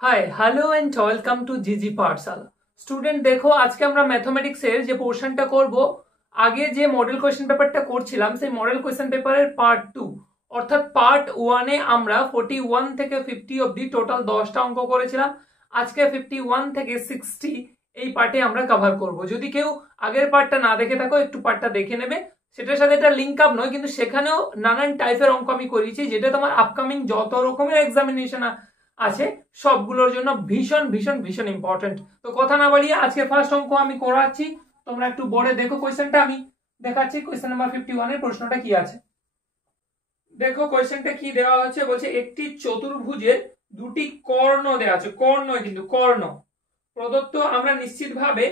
High hello and welcome to GG Pathshala. Student দেখো, আজকে আমরা ম্যাথমেটিক্সের যে পোর্শনটা করব, আগে যে মডেল কোয়েশ্চেন পেপারটা করছিলাম সেই মডেল কোয়েশ্চেন পেপারের পার্ট 2, অর্থাৎ পার্ট 1-এ আমরা 41 থেকে 50 অবধি টোটাল 10টা অঙ্ক করেছিলাম। আজকে 51 থেকে 60 এই পার্টে আমরা কভার করব। যদি কেউ আগের পার্টটা না দেখে থাকো, একটু পার্টটা দেখে নেবে। সেটার সাথে এটা লিঙ্ক আপ নয়, কিন্তু সেখানেও নানান টাইপের অঙ্ক আমি করিয়েছি, যেটা তোমার আপকামিং যত রকমের এক্সামিনেশন আছে সবগুলোর জন্য ভীষণ ভীষণ ভীষণ ইম্পর্টেন্ট। তো কথা না বাড়িয়ে আজকে ফার্স্ট অঙ্ক আমি করাচ্ছি। তোমরা একটু বোর্ডে দেখো, কোয়েশ্চেনটা আমি দেখাচ্ছি। কোয়েশ্চেন নাম্বার 51 এর প্রশ্নটা কি আছে দেখো। কোয়েশ্চেনটা কি দেওয়া হচ্ছে, বলছে একটি চতুর্ভুজের দুটি কর্ণ দেওয়া আছে। কর্ণ, কিন্তু কর্ণ প্রদত্ত, আমরা নিশ্চিতভাবে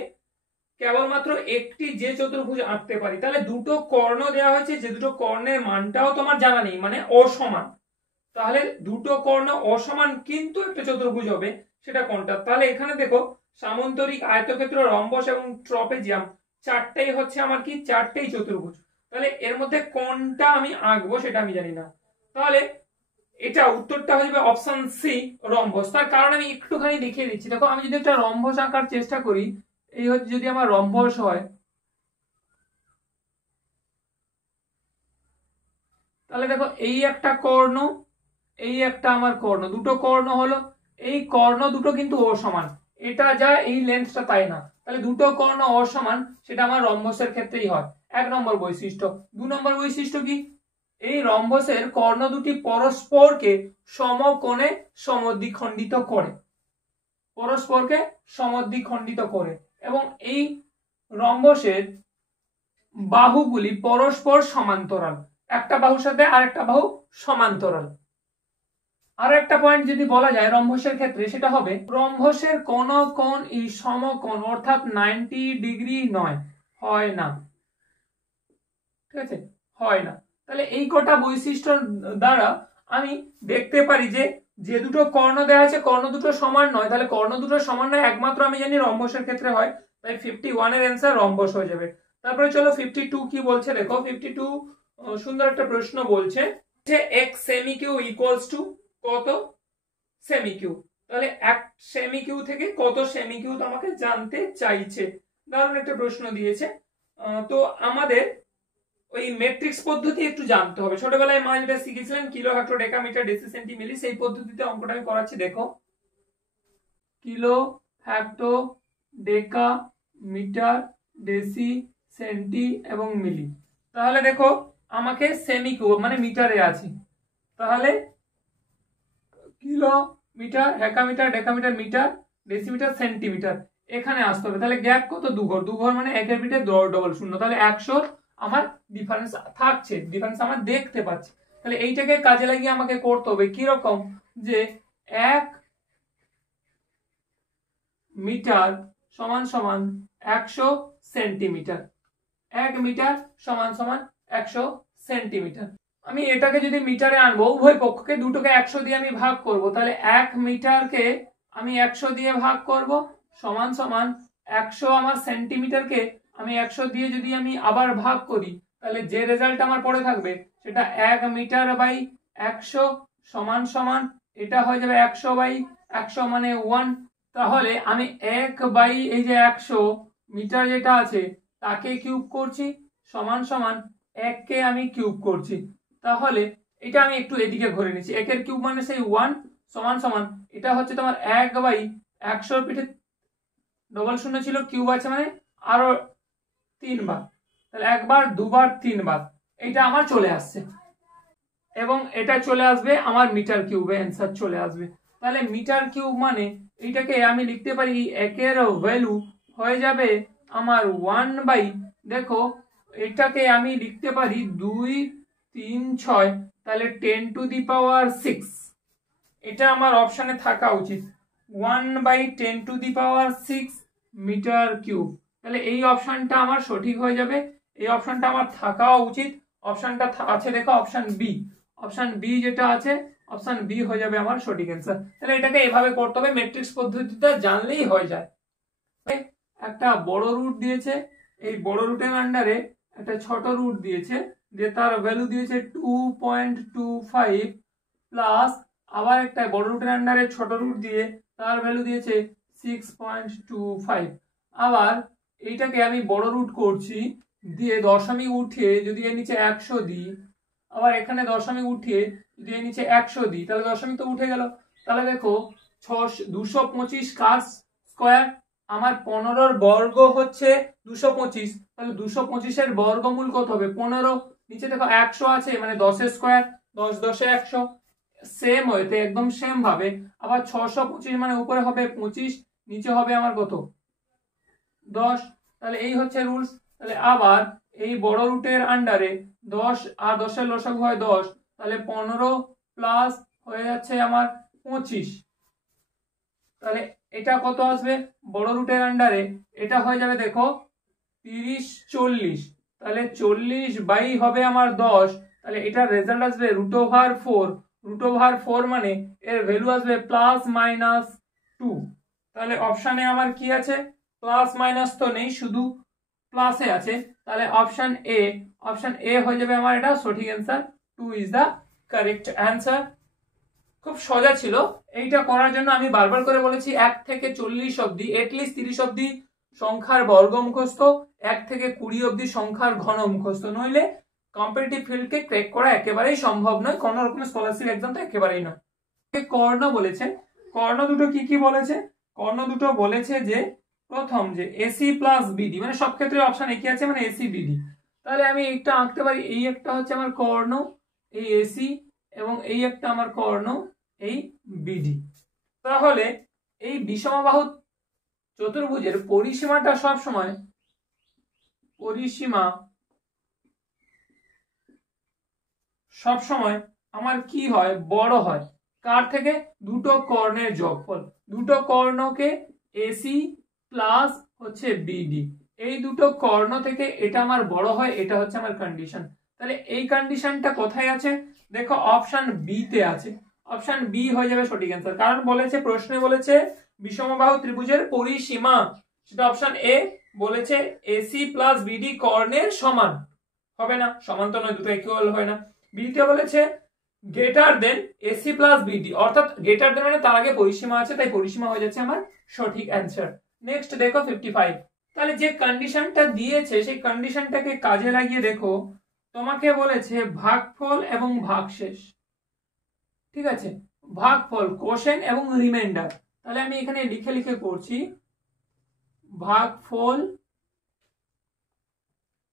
কেবলমাত্র একটি যে চতুর্ভুজ আঁকতে পারি। তাহলে দুটো কর্ণ দেওয়া হয়েছে, যে দুটো কর্ণের মানটাও তোমার জানা নেই, মানে অসমান। তাহলে দুটো কর্ণ অসমান কিন্তু একটা চতুর্ভুজ হবে, সেটা কোনটা? তাহলে এখানে দেখো, সামান্তরিক, আয়তক্ষেত্র, রম্বস এবং ট্রপেজিয়াম চারটেই হচ্ছে আমার কি, চারটেই চতুর্ভুজ। তাহলে এর মধ্যে কোনটা আমি আঁকবো সেটা আমি জানি না। তাহলে এটা উত্তরটা হয়ে যাবে অপশন সি, রম্বস। তার কারণ আমি একটুখানি দেখিয়ে দিচ্ছি। দেখো, আমি যদি একটা রম্বস আঁকার চেষ্টা করি, এই হচ্ছে যদি আমার রম্বস হয়, তাহলে দেখো এই একটা কর্ণ, এই একটা আমার কর্ণ, দুটো কর্ণ হলো। এই কর্ণ দুটো কিন্তু অসমান, এটা যা এই লেন্থটা তাই না। তাহলে দুটো কর্ণ অসমান, সেটা আমার রম্বসের ক্ষেত্রেই হয়। এক নম্বর বৈশিষ্ট্য। দু নম্বর বৈশিষ্ট্য কি, এই রম্বসের কর্ণ দুটি পরস্পরকে সমকোণে সমদ্বিখণ্ডিত করে, পরস্পরকে সমদ্বিখণ্ডিত করে, এবং এই রম্বসের বাহুগুলি পরস্পর সমান্তরাল, একটা বাহুর সাথে আরেকটা বাহু সমান্তরাল। আর একটা পয়েন্ট যদি বলা যায় রম্বসের ক্ষেত্রে, সেটা হবে রম্বসের কোন কোণ ই সমকোণ, অর্থাৎ 90 ডিগ্রি নয়, হয় না। ঠিক আছে, হয় না। তাহলে এই কটা বৈশিষ্ট্য দ্বারা আমি দেখতে পারি যে যে দুটো কর্ণ দেওয়া আছে কর্ণ দুটো সমান নয়। তাহলে কর্ণ দুটো সমান নয় একমাত্র আমি জানি রম্বসের ক্ষেত্রে হয়। তাই 51 এর অ্যান্সার রম্বস হয়ে যাবে। তারপরে চলো 52 কি বলছে দেখো। 52 সুন্দর একটা প্রশ্ন বলছে, x সেমি কিউ ইকুয়ালস টু কত সেমি কিউ। তাহলে এক সেমি কিউ থেকে কত সেমি কিউ আমাকে জানতে চাইছে। দারুণ একটা প্রশ্ন দিয়েছে। তো আমাদের ওই মেট্রিক্স পদ্ধতি একটু জানতে হবে। ছোটবেলায় মা যেটা শিখেছিলেন, kilo, hecto, decameter, deci, centi, milli, সেই পদ্ধতিতে অঙ্কটা আমি করাচ্ছি। দেখো, kilo, hecto, deca, meter, deci, centi এবং মিলি। তাহলে দেখো, আমাকে সেমি কিউ মানে মিটারে আছে। তাহলে kilo, meter, hectometer, decameter, meter, decimeter, centimeter, এখানে আসতে হবে। তাহলে গ্যাপ কত? দুঘর। দুঘর মানে একের পিঠে ডবল শূন্য। তাহলে 100 আমার ডিফারেন্স থাকছে, ডিফারেন্স আমার দেখতে পাচ্ছি। তাহলে এইটাকে কাজে লাগিয়ে আমাকে করতে হবে কি রকম, যে 1 মিটার সমান সমান 100 সেন্টিমিটার, 1 মিটার সমান সমান 100 সেন্টিমিটার। আমি এটাকে যদি মিটারে আনবো, উভয় পক্ষকে দুটোকে 100 দিয়ে আমি ভাগ করব। তাহলে 1 মিটারকে আমি 100 দিয়ে ভাগ করব, সমান সমান 100 আমার সেন্টিমিটারকে আমি 100 দিয়ে যদি আমি আবার ভাগ করি, তাহলে যে রেজাল্ট আমার পড়ে থাকবে সেটা 1 মিটার বাই 100 সমান সমান, এটা হয়ে যাবে 100 বাই 100 মানে 1। তাহলে আমি 1 বাই এই যে 100 মিটার যেটা আছে তাকে কিউব করছি, সমান সমান 1 কে আমি কিউব করছি। তাহলে এটা আমি একটু এদিকে ঘুরে নিচ্ছি। 1 এর কিউব মানে সেই 1, সমান সমান এটা হচ্ছে তোমার 1 বাই 100 এর পিঠে ডবল শূন্য ছিল, কিউব আছে মানে আরো 3 বার। তাহলে একবার, দুবার, 3 বার এটা আমার চলে আসছে, এবং এটা চলে আসবে আমার মিটার কিউবে অ্যান্সার চলে আসবে। তাহলে মিটার কিউব মানে এইটাকে আমি লিখতে পারি, একের ভ্যালু হয়ে যাবে আমার 1 বাই, দেখো এটাকে আমি লিখতে পারি 2, 3, 6, তাহলে 10 টু দি পাওয়ার 6। এটা আমার অপশানে থাকা উচিত, 1 by 10 to the power 6 meter cube. তাহলে এই অপশানটা আমার সঠিক হয়ে যাবে, এই অপশানটা আমার থাকাও উচিত। অপশানটা আছে দেখো, অপশান বি। অপশান বি যেটা আছে, অপশান বি হয়ে যাবে আমার সঠিক অ্যান্সার। তাহলে এটাকে এভাবে করতে হবে, ম্যাট্রিক্স পদ্ধতিটা জানলেই হয়ে যায়। একটা বড় রুট দিয়েছে, এই বড় রুটের আন্ডারে একটা ছোট রুট দিয়েছে, যে তার ভ্যালু দিয়েছে 2.25 প্লাস আবার একটা বড় রুটের আন্ডারে ছোট রুট দিয়ে তার ভ্যালু দিয়েছে 6.25। আবার এইটাকে আমি বড় রুট করছি, দিয়ে দশমিক উঠিয়ে যদি এর নিচে 100 দিই, আবার এখানে দশমিক উঠিয়ে যদি এর নিচে 100 দিই, তাহলে দশমিক তো উঠে গেল। তাহলে দেখো 225 কার স্কোয়ার, আমার 15 বর্গ হচ্ছে 225, তাহলে 225 বর্গমূল কত হবে 15। নিচে দেখো 100 আছে, মানে 10 স্কোয়ার, 10 10 100। সেম হইতে একদম সেম ভাবে আবার 625 মানে উপরে হবে 25, নিচে হবে আমার কত 10। তাহলে এই হচ্ছে রুলস। তাহলে আবার এই বড় রুটের আন্ডারে 10 আর 10 এর লসাগু হয় 10, তাহলে 15 প্লাস হয়ে যাচ্ছে আমার 25। তাহলে এটা কত আসবে বড় রুটের আন্ডারে, এটা হয়ে যাবে দেখো 30 40, তাহলে 40 বাই হবে আমার 10, তাহলে এটার রেজাল্ট আসবে √4। √4 মানে এর ভ্যালু আসবে +-2। তাহলে অপশানে আমার কি আছে, প্লাস মাইনাস তো নেই, শুধু প্লাসে আছে। তাহলে অপশন এ হয়ে যাবে আমার এটা সঠিক answer. 2 is the correct answer. খুব সোজা ছিল। এইটা করার জন্য আমি বারবার করে বলেছি 1 থেকে 40 অবধি, এটলিস্ট 30 অবধি সংখ্যার বর্গ মুখস্থ, 1 থেকে 20 অবধি সংখ্যার ঘন মুখস্থ, নইলে কম্পিটিটিভ ফিল্ডকে ক্র্যাক করা একেবারেই সম্ভব নয়, কোনো রকমের স্কলারশিপ এক্সাম তো একেবারেই নয়। কর্ণ বলেছে, কর্ণ দুটো কি কি বলেছে, কর্ণ দুটো বলেছে যে প্রথম যে এসি প্লাস বিডি, মানে সব ক্ষেত্রে অপশন একই আছে, মানে এসি বিডি। তাহলে আমি একটা আঁকতে পারি, এই একটা হচ্ছে আমার কর্ণ, এই এসি, এবং এই একটা আমার কর্ণ, এই বিডি। তাহলে এই বিষমবাহু চতুর্ভুজের পরিসীমাটা সব সময়, পরিসীমা সব সময় আমার কি হয় বড় হয় কার থেকে, দুটো কর্ণের যোগফল। দুটো কর্ণকে এসি প্লাস হচ্ছে বিডি, এই দুটো কর্ণ থেকে এটা আমার বড় হয়, এটা হচ্ছে আমার কন্ডিশন। তাহলে এই কন্ডিশনটা কোথায় আছে, দেখো অপশন বি তে আছে। অপশন বি হয়ে যাবে সঠিক অ্যান্সার, কারণ বলেছে প্রশ্নে বলেছে বিষমবাহু ত্রিভুজের পরিসীমা, সেটা অপশন এ বলেছে এসি প্লাস বিডি কর্ণের সমান। হবে না, সমান তো নয়, দুটো ইকুয়াল হয় না। বিতে বলেছে greater than AC plus BD, অর্থাৎ গ্রেটার দেন মানে তার আগে পরিসীমা আছে, তাই পরিসীমা হয়ে যাচ্ছে আমার সঠিক অ্যান্সার। নেক্সট দেখো 55। তাহলে যে কন্ডিশনটা দিয়েছে সেই কন্ডিশনটাকে কাজে লাগিয়ে দেখো, তোমাকে বলেছে ভাগফল এবং ভাগশেষ, ঠিক আছে, ভাগফল কোশেন এবং রিমাইন্ডার। তাহলে আমি এখানে লিখে লিখে করছি, ভাগফল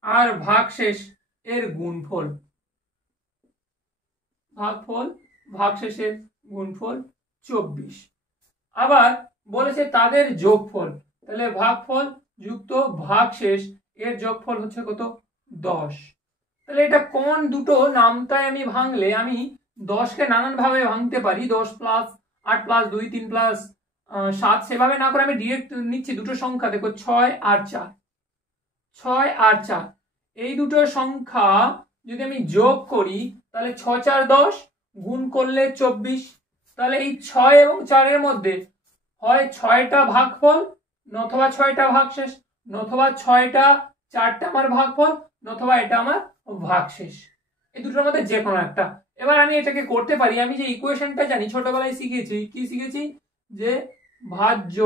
আর ভাগশেষ এর গুণফল, ভাগফল ভাগশেষের গুণফল 24। আবার বলেছে তাদের যোগফল, তাহলে ভাগফল যুক্ত ভাগশেষ এর যোগফল হচ্ছে কত 10। তাহলে এটা কোন দুটো নামটায় আমি ভাঙলে আমি 10কে নানান ভাবে ভাঙতে পারি, 10 প্লাস 8 প্লাস 2 3 প্লাস 7, সেভাবে না করে আমি ডিরেক্ট নিচ্ছি দুটো সংখ্যা, দেখো 6 আর 4, 6 আর 4, এই দুটো সংখ্যা যদি আমি যোগ করি তাহলে 6 4 10, গুণ করলে 24। তাহলে এই 6 এবং 4 এর মধ্যে হয় 6টা ভাগফল, নথবা 6টা ভাগশেষ, নথবা 6টা 4টা আমার ভাগফল, নথবা এটা আমার ভাগশেষ, এই দুটোর মধ্যে যে কোনো একটা। এবার আমি এটাকে করতে পারি, আমি যে ইকুয়েশনটা জানি ছোটবেলায় শিখেছি, কি শিখেছি, যে ভাজ্য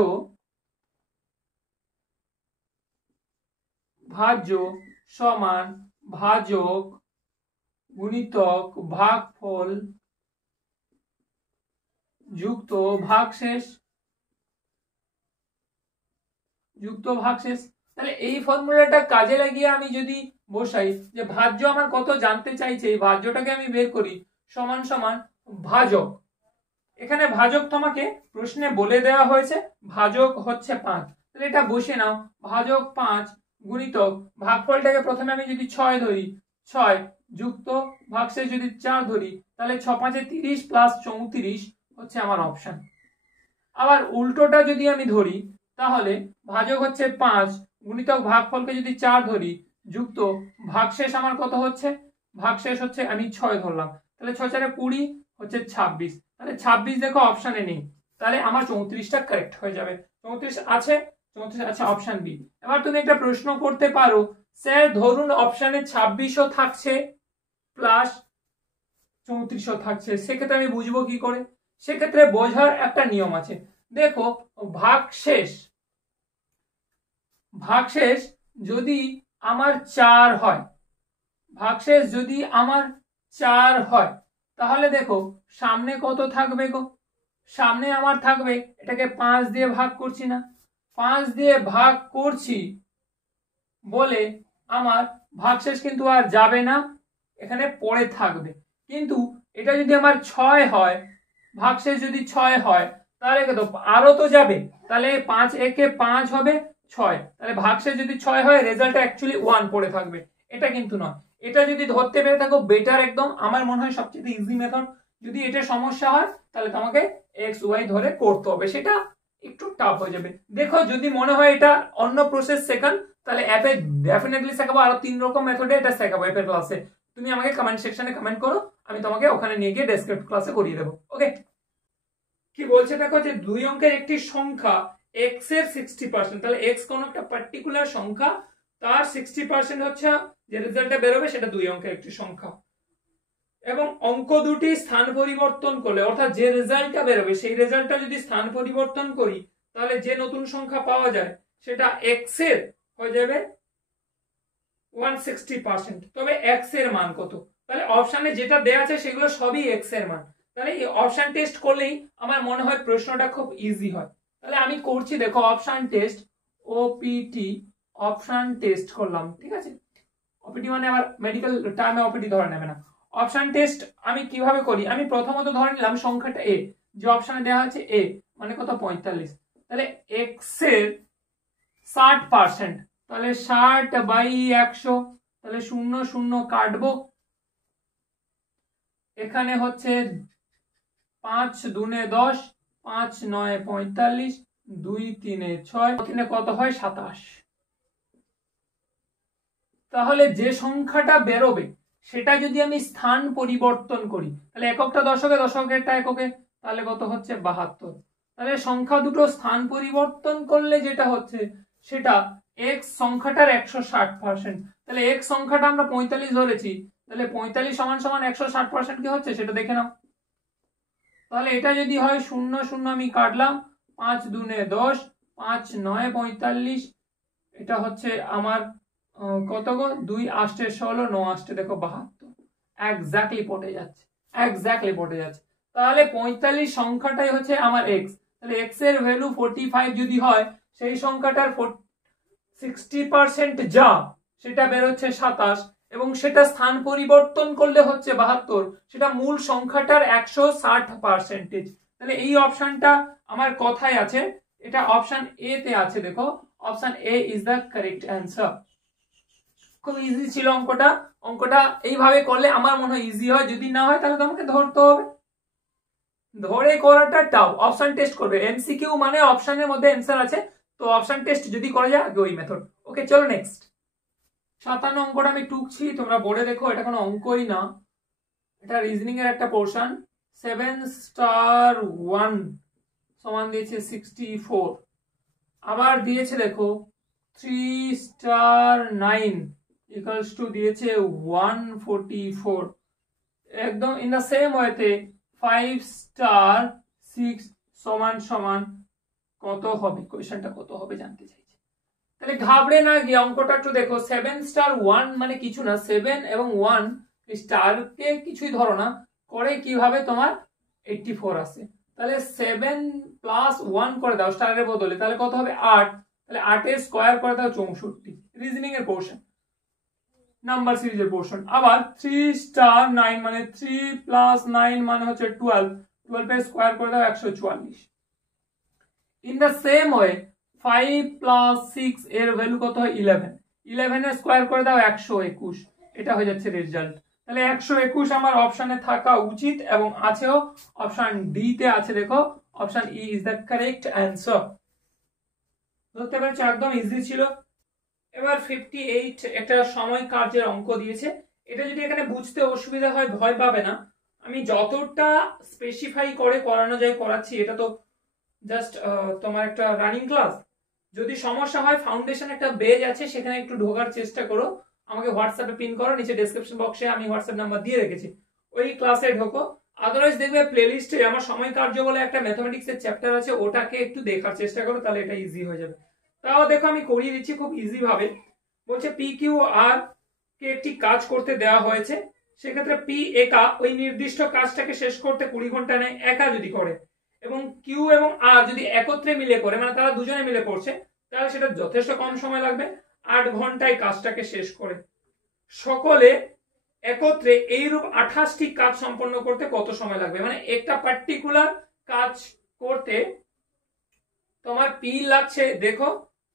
সমান ভাজক গুণিতক ভাগফল যুক্ত ভাগশেষ, তাহলে এই ফর্মুলাটা কাজে লাগিয়ে আমি যদি বসাই যে ভাজ্য আমার কত জানতে চাইছে, এই ভাজ্যটাকে আমি বের করি, সমান সমান ভাজক, এখানে ভাজক তোমাকে প্রশ্নে বলে দেওয়া হয়েছে ভাজক হচ্ছে 5, তাহলে এটা বসে নাও, ভাজক 5 গুণিতক ভাগফলটাকে প্রথমে আমি যদি 6 ধরি, 6 যুক্ত ভাগশেষ যদি 4 ধরি, তাহলে 6 5 30 প্লাস 34 হচ্ছে আমার অপশন। আবার উল্টোটা যদি আমি ধরি, তাহলে ভাজক হচ্ছে 5 গুণিতক ভাগফলকে যদি 4 ধরি, যুক্ত ভাগশেষ আমার কত হচ্ছে, ভাগশেষ হচ্ছে আমি 6 ধরলাম, তাহলে 6 4 20 হচ্ছে 26, তাহলে 26 দেখো অপশনে নেই, তাহলে আমার 34টা কারেক্ট হয়ে যাবে। 34 আছে, 34 আছে অপশন বি। এবার তুমি একটা প্রশ্ন করতে পারো, স্যার ধরুন অপশনে 26ও থাকছে প্লাস 34ও থাকছে, সেক্ষেত্রে আমি বুঝবো কি করে? সেক্ষেত্রে বোঝার একটা নিয়ম আছে। দেখো ভাগশেষ যদি আমার 4 হয়, ভাগশেষ যদি আমার 4 হয়, তাহলে দেখো সামনে কত থাকবে গো? সামনে আমার থাকবে, এটাকে 5 দিয়ে ভাগ করছি না, 5 দিয়ে ভাগ করছি বলে আমার ভাগশেষ কিন্তু আর যাবে না, এখানে পড়ে থাকবে। কিন্তু এটা যদি আমার 6 হয়, ভাগশেষ যদি 6 হয়, তাহলে কত আরো তো যাবে, তাহলে 5 একে 5 হবে 6, তাহলে ভাগশেষ যদি 6 হয় রেজাল্টটা অ্যাকচুয়ালি 1 পড়ে থাকবে। এটা কিন্তু নয়, এটা যদি ধরতে পেরে থাকো বেটার একদম, আমার মনে হয় সবচেয়ে ইজি মেথড। যদি এটা সমস্যা হয় তাহলে তোমাকে এক্স ওয়াই ধরে করতে হবে, সেটা একটু টাফ হয়ে যাবে। দেখো যদি মনে হয় এটা অন্য প্রসেস শেখান, তাহলে অ্যাপে ডেফিনেটলি শেখাবো, আরো 3 রকম মেথডে এটা শেখাবো অ্যাপের ক্লাসে। তুমি আমাকে কমেন্ট সেকশনে কমেন্ট করো, আমি তোমাকে ওখানে নিয়ে গিয়ে ডেসক্রিপ্ট ক্লাসে করিয়ে দেবো। ওকে, কি বলছে দেখো যে 2 অঙ্কের একটি সংখ্যা x এর 60%, তাহলে x কোন একটা পার্টিকুলার সংখ্যা, তার 60% হচ্ছে যে রেজাল্টটা বেরোবে সেটা 2 অঙ্কের একটি সংখ্যা, এবং অঙ্ক দুটি স্থান পরিবর্তন করলে, অর্থাৎ যে রেজাল্টটা বেরোবে সেই রেজাল্টটা যদি স্থান পরিবর্তন করি, তাহলে যে নতুন সংখ্যা পাওয়া যায় সেটা x এর হয়ে যাবে 160%। তবে x এর মান কত? তাহলে অপশনে যেটা দেয়া আছে সেগুলো সবই x এর মান। তাহলে এই অপশন টেস্ট করলেই আমার মনে হয় প্রশ্নটা খুব ইজি হয়। তাহলে আমি করছি, দেখো option test, OPT option test করলাম, ঠিক আছে? ওপিটি মানে আবার মেডিকেল টার্মে ওপিটি ধরে নেবে না। অপশন টেস্ট আমি কিভাবে করি, আমি প্রথমত ধরে নিলাম সংখ্যাটা a, যে অপশনে দেওয়া আছে a মানে কত 45, তাহলে x এর 60%, তাহলে 60/100, তাহলে 0 0 কাটবো, এখানে হচ্ছে 5 দুনে 10, 5 9 45, 2 3 6, 3 কত হয় 27। তাহলে যে সংখ্যাটা বেরোবে সেটা যদি আমি স্থান পরিবর্তন করি, তাহলে এককটা দশকে, দশকেরটা এককে, তাহলে কত হচ্ছে 72। তাহলে সংখ্যা দুটো স্থান পরিবর্তন করলে যেটা হচ্ছে সেটা x সংখ্যাটার 160%, তাহলে x সংখ্যাটা আমরা 45 ধরেছি, তাহলে 45 সমান সমান 160% কি হচ্ছে সেটা দেখে নাও। তাহলে এটা যদি হয় 0 0 আমি কাটলাম, 5 দুনে 10, 5 9 45, এটা হচ্ছে আমার কত গো, 2 8 16, 9 8 দেখো 72, এক্স্যাক্টলি পড়ে যাচ্ছে, এক্স্যাক্টলি পড়ে যাচ্ছে। তাহলে 45 সংখ্যাটাই হচ্ছে আমার x, তাহলে x এর ভ্যালু 45 যদি হয়, সেই সংখ্যাটার 60% যা সেটা বের হচ্ছে 27, এবং সেটা স্থান পরিবর্তন করলে হচ্ছে 72, সেটা মূল সংখ্যাটার 160%। তাহলে এই অপশনটা আমার কথায় আছে, এটা অপশন এ তে আছে, দেখো option A is the correct answer. খুব ইজি ছিল অঙ্কটা, অঙ্কটা এইভাবে করলে আমার মনে হয় ইজি হয়, যদি না হয় তাহলে তোমাকে ধরতে হবে, ধরে করাটা টাও। অপশন টেস্ট করবে, এমসিকিউ মানে অপশনের মধ্যে অ্যান্সার আছে, তো অপশন টেস্ট যদি করা যায় আগে ওই মেথড। ওকে চলো নেক্সট। 57 অঙ্কটা আমি টুকছি, তোমরা বোর্ডে দেখো, এটা কোনো অঙ্কই না, এটা রিজনিং এর একটা পোর্শন। 7 স্টার 1 সমান দিয়েছে 64, আবার দিয়েছে দেখো 3 স্টার 9 ইকুয়ালস টু দিয়েছে 144, একদম ইন দ্য সেম ওয়েতে 5 স্টার 6 সমান সমান কত হবে, কোয়েশ্চেনটা কত হবে জানতে চাইছে। তাহলে ঘাবড়ে না গিয়ে অঙ্কটা একটু দেখো, 7 স্টার 1 মানে কিছু না, 7 এবং 1 স্টারকে কিছুই ধরো না, করে কিভাবে তোমার 84 আসে, তাহলে 7 প্লাস 1 করে দাও স্টারের বদলে, তাহলে কত হবে 8, তাহলে 8 এর স্কয়ার করে দাও 64, রিজনিং এর পোর্শন, নাম্বার সিরিজের পোর্শন। আবার 3 স্টার 9 মানে 3 প্লাস 9 মানে হচ্ছে 12, 12 এর স্কয়ার করে দাও 144। In the same way 5 plus 6 এর ভ্যালু কত হয় 11, 11 এর স্কয়ার করে দাও 121, এটা হয়ে যাচ্ছে রেজাল্ট। তাহলে 121 আমার অপশনে থাকা উচিত এবং আছেও, অপশন ডি তে আছে, দেখো option E is the correct answer. ধরতে পেরেছো, একদম ইজি ছিল। এবার 58 একটা সময় কার্যের অঙ্ক দিয়েছে, এটা যদি এখানে বুঝতে অসুবিধা হয় ভয় পাবে না, আমি যতটা স্পেসিফাই করে করানো যায় করাচ্ছি, এটা তো জাস্ট তোমার একটা রানিং ক্লাস। যদি সমস্যা হয় ফাউন্ডেশন একটা পেজ আছে, সেখানে একটু ঢোকার চেষ্টা করো, আমাকে হোয়াটসঅ্যাপে পিন করো, নিচে ডেসক্রিপশন বক্সে আমি হোয়াটসঅ্যাপ নাম্বার দিয়ে রেখেছি, ওই ক্লাসে ঢোকো, আদারওয়াইজ দেখবে প্লেলিস্টে আমার সময় কার্য বলে একটা ম্যাথমেটিক্স এর চ্যাপ্টার আছে, ওটাকে একটু দেখার চেষ্টা করো, তাহলে এটা ইজি হয়ে যাবে। তাও দেখো আমি করিয়ে দিচ্ছি খুব ইজি ভাবে। বলছে পি কিউ আর কে একটি কাজ করতে দেওয়া হয়েছে, সেক্ষেত্রে পি একা ওই নির্দিষ্ট কাজটাকে শেষ করতে 20 ঘন্টা নেয় একা যদি করে, এবং কিউ এবং আর যদি একত্রে মিলে করে, মানে তারা দুজনে মিলে করছে, তাহলে সেটা যথেষ্ট কম সময় লাগবে, 8 ঘন্টায় কাজটাকে শেষ করে। সকলে একত্রে এইরূপ 28টি কাজ সম্পন্ন করতে কত সময় লাগবে? মানে একটা পার্টিকুলার কাজ করতে তোমার পি লাগছে দেখো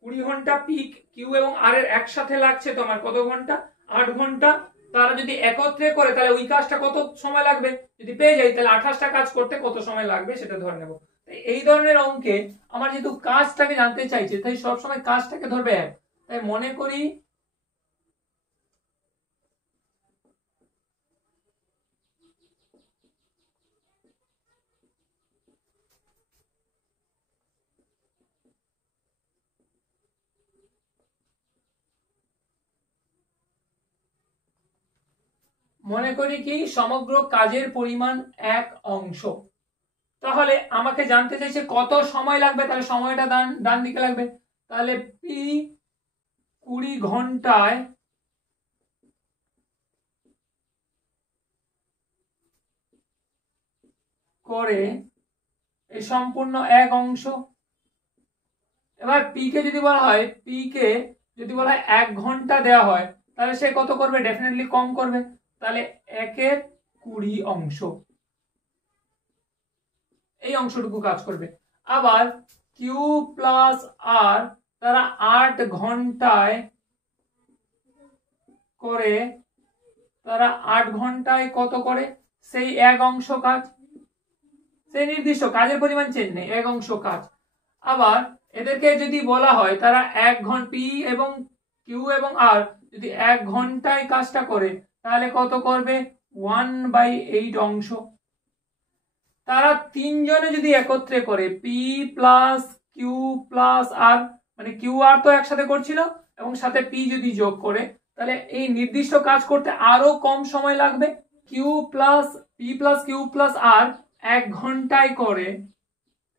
20 ঘন্টা, পি কিউ এবং আর এর একসাথে লাগছে তোমার কত ঘন্টা? 8 ঘন্টা। তারা যদি একত্রে করে তাহলে ওই কাজটা কত সময় লাগবে? যদি পেয়ে যাই তাহলে 28টা কাজ করতে কত সময় লাগবে সেটা ধরে নেব। এই ধরনের অঙ্কে আমার যেহেতু কাজটাকে জানতে চাইছে, তাই সবসময় কাজটাকে ধরবে এক। তাই মনে করি কি সমগ্র কাজের পরিমাণ 1 অংশ। তাহলে আমাকে জানতে চাইছে কত সময় লাগবে, তাহলে সময়টা ডান দিকে লাগবে। তাহলে পি 20 ঘন্টায় করে এই সম্পূর্ণ 1 অংশ। এবার পি কে যদি বলা হয় 1 ঘন্টা দেওয়া হয়, তাহলে সে কত করবে? ডেফিনেটলি কম করবে, তাহলে 1 এর 20 অংশ, এই অংশটুকু কাজ করবে। আবার কিউ প্লাস আর তারা 8 ঘন্টায় করে, তারা 8 ঘন্টায় কত করে? সেই 1 অংশ কাজ, সেই নির্দিষ্ট কাজের পরিমাণ চেঞ্জ নেই, 1 অংশ কাজ। আবার এদেরকে যদি বলা হয় তারা 1 ঘন্টা, পি এবং কিউ এবং আর যদি 1 ঘন্টায় কাজটা করে, তাহলে কত করবে? 1/8 অংশ। তারা তিনজনে যদি একত্রে করে, পি প্লাস কিউ প্লাস আর, মানে কিউ আর তো একসাথে করছিল এবং সাথে পি যদি যোগ করে, তাহলে এই নির্দিষ্ট কাজ করতে আরো কম সময় লাগবে। Q plus P plus Q plus R 1 ঘন্টায় করে,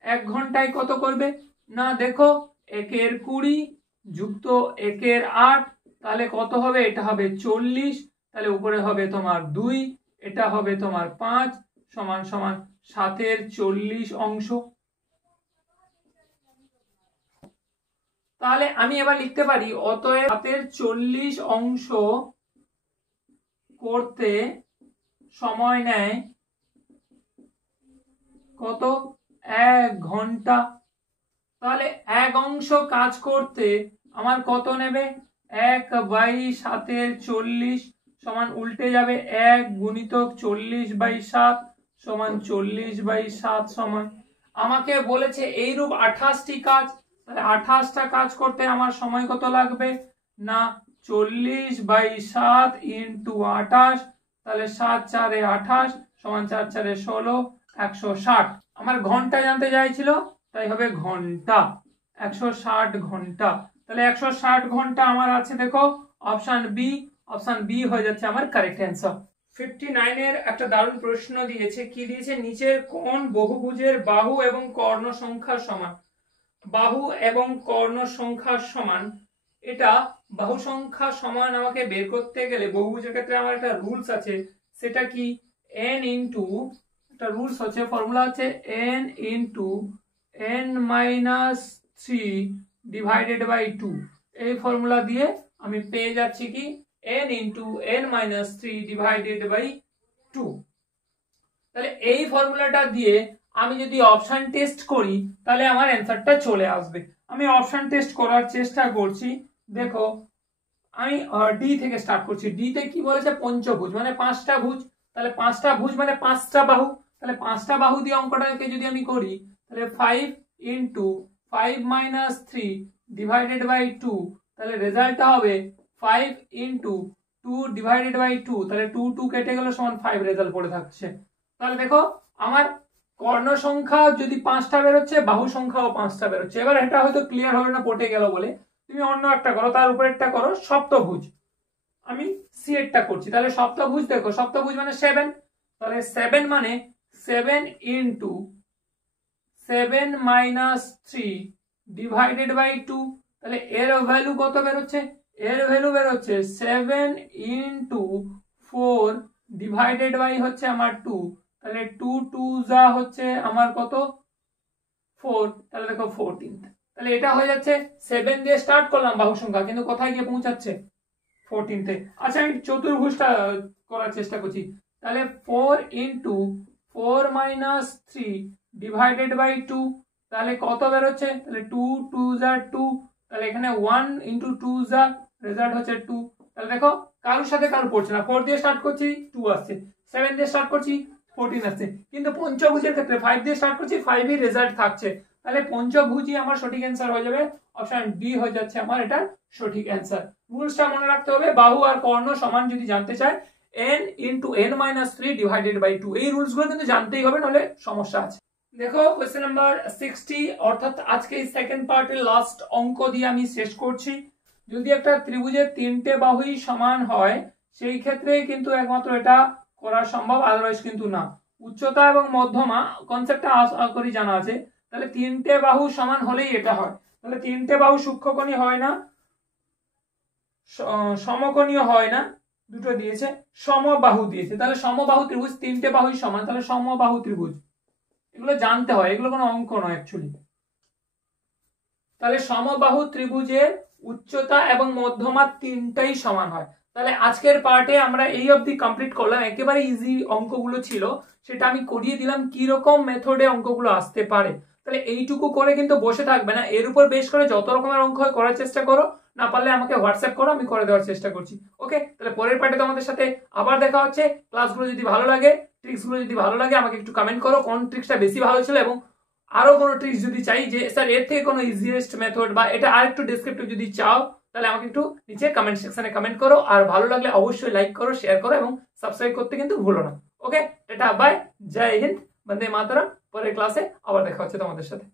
1 ঘন্টায় কত করবে? না দেখো 1 এর 20 যুক্ত 1 এর 8, তাহলে কত হবে? এটা হবে 40, তাহলে উপরে হবে তোমার 2, এটা হবে তোমার 5 সমান সমান 7 এর 40 অংশ। তাহলে আমি এবার লিখতে পারি অতএব 7 এর 40 অংশ করতে সময় নেয় কত? 1 ঘন্টা। তাহলে 1 অংশ কাজ করতে আমার কত নেবে? 1/7 এর 40 সমান উল্টে যাবে 1 গুণিতক 40/7 সমান 40/7 সমান। আমাকে বলেছে এইরূপ 28টি কাজ, তাহলে 28টা কাজ করতে আমার সময় কত লাগবে? না 40/7 ইন্টু 28, তাহলে 7 4 এ 28 সমান 4 4 এ 16, 160। আমার ঘন্টা জানতে চাইছিল, তাই হবে ঘন্টা, 160 ঘন্টা। তাহলে 160 ঘন্টা আমার আছে দেখো অপশন বি হয়ে যাচ্ছে আমার কারেক্ট অ্যান্সার। 59 এর একটা দারুণ প্রশ্ন দিয়েছে, কি দিয়েছে? নিচের কোন বহুভুজের বাহু এবং কর্ণ সংখ্যা সমান? বাহু এবং কর্ণ সংখ্যা সমান, এটা বাহু সংখ্যা সমান আমাকে বের করতে গেলে বহুভুজের ক্ষেত্রে আমার একটা রুলস আছে, সেটা কি? n ইন্টু, একটা রুলস হচ্ছে, ফর্মুলা হচ্ছে n into n-3 divided by 2। এই ফর্মুলা দিয়ে আমি পেয়ে যাচ্ছি কি? n into n-3 divided by 2। তাহলে এই ফর্মুলাটা দিয়ে আমি যদি অপশন টেস্ট করি তাহলে আমার অ্যান্সারটা চলে আসবে। আমি অপশন টেস্ট করার চেষ্টা করছি। দেখো আমি ডি থেকে স্টার্ট করছি। ডি তে কি বলেছে? পঞ্চভুজ, মানে 5টা ভুজ। তাহলে 5টা ভুজ মানে 5টা বাহু। তাহলে 5টা বাহু দিয়ে অঙ্কটাকে যদি আমি করি, তাহলে 5 ইন্টু 5-3 ডিভাইডেড বাই 2, তাহলে রেজাল্টটা হবে 5 ইন্টু 2 ডিভাইডেড বাই 2, তাহলে 2 2 কেটে গেল সমান 5 রেজাল্ট পড়ে থাকছে। তাহলে দেখো আমার কর্ণ সংখ্যা যদি 5টা বেরোচ্ছে, বাহু সংখ্যাও 5টা বেরোচ্ছে। এবার এটা হয়তো ক্লিয়ার হলো না, পটে গেল বলে তুমি অন্য একটা করো, তার উপরেরটা করো সপ্তভুজ। আমি সি এরটা করছি। তাহলে সপ্তভুজ দেখো, সপ্তভুজ মানে 7, তাহলে 7 মানে 7 ইন্টু 7 মাইনাস 3 ডিভাইডেড বাই 2, তাহলে এর ভ্যালু কত বেরোচ্ছে? এর ভ্যালু বেরোচ্ছে 7 ইন্টু 4 ডিভাইডেড বাই হচ্ছে আমার 2, তাহলে 2 2 যা হচ্ছে আমার কত 4, তাহলে দেখো 14। তাহলে এটা হয়ে যাচ্ছে 7 দিয়ে স্টার্ট করলাম বাহু সংখ্যা, কিন্তু কোথায় গিয়ে পৌঁছাচ্ছে 14-তে। আচ্ছা আমি চতুর্ভুজটা করার চেষ্টা করছি, তাহলে 4 ইন্টু 4 মাইনাস 3 ডিভাইডেড বাই 2, তাহলে কত বেরোচ্ছে? তাহলে 2 2 যা 2, তাহলে এখানে 1 ইন্টু 2 যা রেজাল্ট হচ্ছে 2। তাহলে দেখো কারোর সাথে কারো পড়ছে না, 4 দিয়ে স্টার্ট করছি 2 আসছে, 7 দিয়ে স্টার্ট করছি 14 আসছে, কিন্তু পঞ্চভুজের ক্ষেত্রে 5 দিয়ে স্টার্ট করছি 5 এর রেজাল্ট থাকছে। তাহলে পঞ্চভুজই আমার সঠিক অ্যান্সার হয়ে যাবে, অপশন ডি হয়ে যাচ্ছে আমার এটা সঠিক অ্যান্সার। রুলসটা মনে রাখতে হবে, বাহু আর কর্ণ সমান যদি জানতে চায় n into n minus 3 divided by 2, এই রুলস গুলো কিন্তু জানতেই হবে, নাহলে সমস্যা আছে। দেখো কোয়েশ্চেন নাম্বার 60, অর্থাৎ আজকে এই সেকেন্ড পার্টের লাস্ট অঙ্ক দিয়ে আমি শেষ করছি। যদি একটা ত্রিভুজের 3টে বাহুই সমান হয় সেই ক্ষেত্রে কিন্তু একমাত্র এটা করা সম্ভব, আদারওয়াইজ কিন্তু না। উচ্চতা এবং মধ্যমা কনসেপ্টটা আশা করি জানা আছে, তাহলে 3টে বাহু সমান হলেই এটা হয়। তাহলে 3টে বাহু সূক্ষ্মকোণী হয় না, সমকোণীয় হয় না, দুটো দিয়েছে, সমবাহু দিয়েছে। তাহলে সমবাহু ত্রিভুজ 3টে বাহুই সমান, তাহলে সমবাহু ত্রিভুজ, এগুলো জানতে হয়, এগুলো কোনো অঙ্ক নয় অ্যাকচুয়ালি। তাহলে সমবাহু ত্রিভুজের উচ্চতা এবং মধ্যমা 3টাই সমান হয়। তাহলে আজকের পার্টে আমরা এই অবধি কমপ্লিট করলাম, একেবারে ইজি অঙ্কগুলো ছিল, সেটা আমি করিয়ে দিলাম কি রকম মেথডে অঙ্কগুলো আসতে পারে। তাহলে এইটুকু করে কিন্তু বসে থাকবে না, এর উপর বেশ করে যত রকমের অঙ্ক হয় করার চেষ্টা করো, না পারলে আমাকে হোয়াটসঅ্যাপ করো, আমি করে দেওয়ার চেষ্টা করছি। ওকে, তাহলে পরের পার্টে তোমাদের সাথে আবার দেখা হচ্ছে। ক্লাসগুলো যদি ভালো লাগে, ট্রিক্সগুলো যদি ভালো লাগে, আমাকে একটু কমেন্ট করো কোন ট্রিক্সটা বেশি ভালো ছিল, এবং আরো কোনো ট্রিক্স যদি চাই যে স্যার এর থেকে কোনো ইজিয়েস্ট মেথড বা এটা আর একটু ডেসক্রিপটিভ যদি চাও, তাহলে আমাকে একটু নিচে কমেন্ট সেকশনে কমেন্ট করো। আর ভালো লাগলে অবশ্যই লাইক করো, শেয়ার করো এবং সাবস্ক্রাইব করতে কিন্তু ভুলো না। ওকে, টাটা, বাই, জয় হিন্দ, বন্দে মাতরম। পরের ক্লাসে আবার দেখা হচ্ছে তোমাদের সাথে।